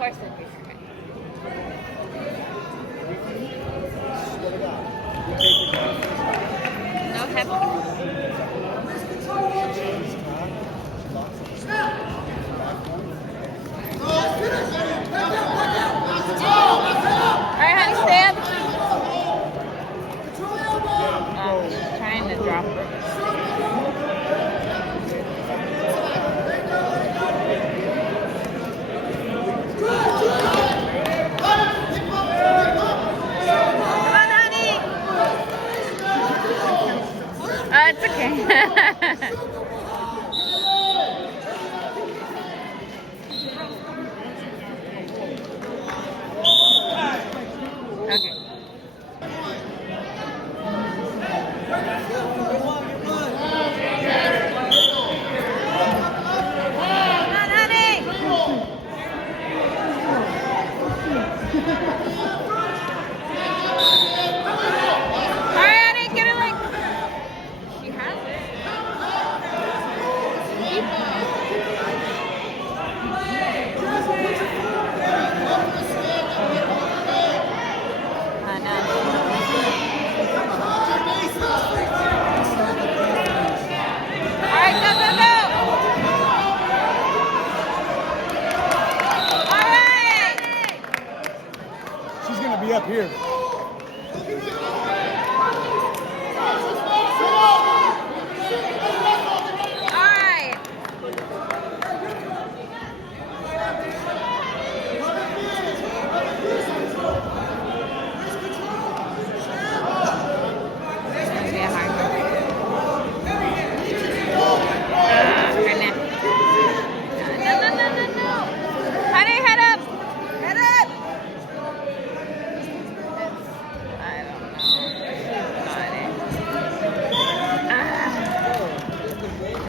course it'd be okay. No heavy. Alright, honey, stand. Oh, trying to drop it. Come on, honey. It's okay. Okay. Come on, honey. Hurry, honey, get her leg. She has it. I know. All right, go, go, go. All right. She's gonna be up here.